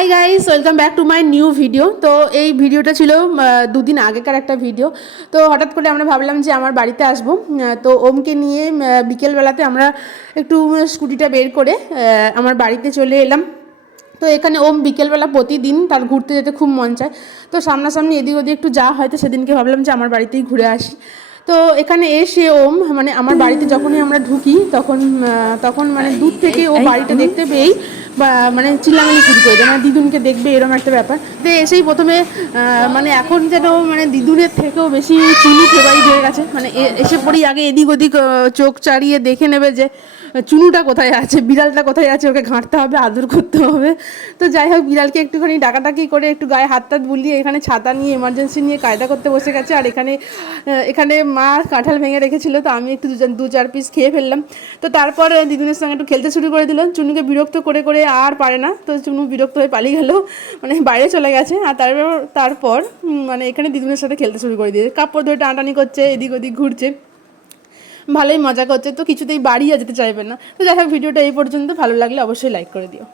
Hi guys, welcome back to my new video. তো এই ভিডিওটা ছিল দুদিন আগেকার একটা ভিডিও। তো হঠাৎ করে আমরা ভাবলাম যে আমার বাড়িতে আসবো। তো ওমকে নিয়ে বিকেলবেলাতে আমরা একটু স্কুটিটা বের করে আমার বাড়িতে চলে এলাম। তো এখানে ওম বিকেলবেলা প্রতিদিন তার ঘুরতে যেতে খুব মন চায়। তো সামনাসামনি এদিক ওদিক একটু যা হয়তো সেদিনকে ভাবলাম যে আমার বাড়িতেই ঘুরে আসি। তো এখানে এসে ওম মানে আমার বাড়িতে যখনই আমরা ঢুকি তখন মানে দূর থেকে ও বাড়িটা দেখতে পেয়েই বা মানে চিল্লামিল্লি শুরু করে দেয়, মানে দিদুনকে দেখবে এরকম একটা ব্যাপার। তো এসেই প্রথমে মানে এখন যেন মানে দিদুনের থেকেও বেশি চুনি ফেভারিট হয়ে গেছে। মানে এসে পড়েই আগে এদিক ওদিক চোখ চাড়িয়ে দেখে নেবে যে চুনুটা কোথায় আছে, বিড়ালটা কোথায় আছে, ওকে ঘাঁটতে হবে, আদর করতে হবে। তো যাই হোক, বিড়ালকে একটুখানি ডাকাডাকি করে একটু গায়ে হাত টাত বুলিয়ে এখানে ছাতা নিয়ে এমার্জেন্সি নিয়ে কায়দা করতে বসে গেছে। আর এখানে মা কাঁঠাল ভেঙে রেখেছিল, তো আমি একটু দু চার পিস খেয়ে ফেললাম। তো তারপর দিদুনের সঙ্গে একটু খেলতে শুরু করে দিল। চুনুকে বিরক্ত করে করে আর পারে না, তো চুনু বিরক্ত হয়ে পালিয়ে গেল, মানে বাইরে চলে গেছে। আর তারপর মানে এখানে দিদুনের সাথে খেলতে শুরু করে দিয়েছে, কাপড় ধরে টানাটানি করছে, এদিক ওদিক ঘুরছে, ভালোই মজা করছে। তো কিছুতেই বাড়ি যেতে চাইবে না। তো যাই হোক, ভিডিওটা এই পর্যন্ত। ভালো লাগলে অবশ্যই লাইক করে দিও।